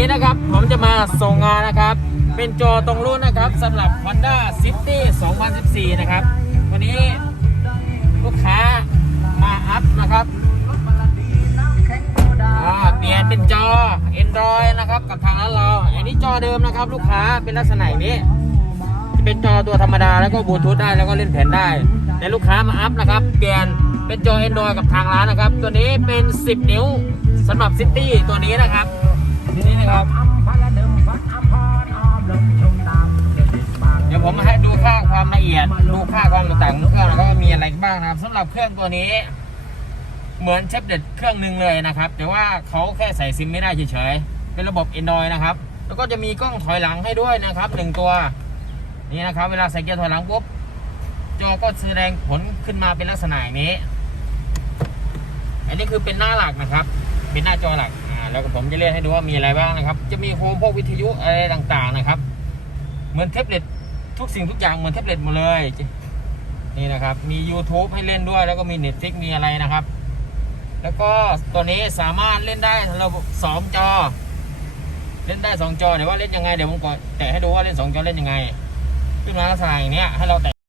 นี้นะครับ ผมจะมาส่งงานนะครับ เป็นจอตรงรุ่นนะครับสำหรับ Honda City 2014 นะครับ วันนี้ลูกค้ามาอัพนะครับเปลี่ยนเป็นจอ Android นะครับกับทางร้านเรา อันนี้จอเดิมนะครับ ลูกค้าเป็นลักษณะนี้จะเป็นจอตัวธรรมดาแล้วก็บลูทูธได้แล้วก็เล่นแผ่นได้แต่ลูกค้ามาอัพนะครับ เปลี่ยนเป็นจอ Android กับทางร้านนะครับ ตัวนี้เป็น 10 นิ้วสำหรับซิตี้ตัวนี้นะครับ นี่นะครับ เดี๋ยวผมมาให้ดูค่าความละเอียด ดูค่าความต่างๆของเครื่องแล้วก็มีอะไรบ้างนะครับสำหรับเครื่องตัวนี้ เหมือนเชฟเด็ดเครื่องหนึ่งเลยนะครับ แต่ว่าเขาแค่ใส่ซิมไม่ได้เฉยๆ เป็นระบบ Android นะครับ แล้วก็จะมีกล้องถอยหลังให้ด้วยนะครับหนึ่งตัว นี่นะครับ เวลาใส่เกียร์ถอยหลังปุ๊บ จอก็แสดงผลขึ้นมาเป็นลักษณะอย่างนี้ อันนี้คือเป็นหน้าหลักนะครับ เป็นหน้าจอหลัก แล้วก็ผมจะเล่นให้ดูว่ามีอะไรบ้างนะครับ จะมีโฮมพวกวิทยุอะไรต่างๆนะครับ เหมือนแท็บเล็ตทุกสิ่งทุกอย่างเหมือนแท็บเล็ตหมดเลยนี่นะครับ มี YouTube ให้เล่นด้วย แล้วก็มี Netflix มีอะไรนะครับ แล้วก็ตัวนี้สามารถเล่นได้เราสองจอ เล่นได้สองจอเดี๋ยวว่าเล่นยังไงเดี๋ยวผมก่อนแตะให้ดูว่าเล่นสองจอเล่นยังไง ขึ้นมาลักษณะอย่างเนี้ยให้เราแตะ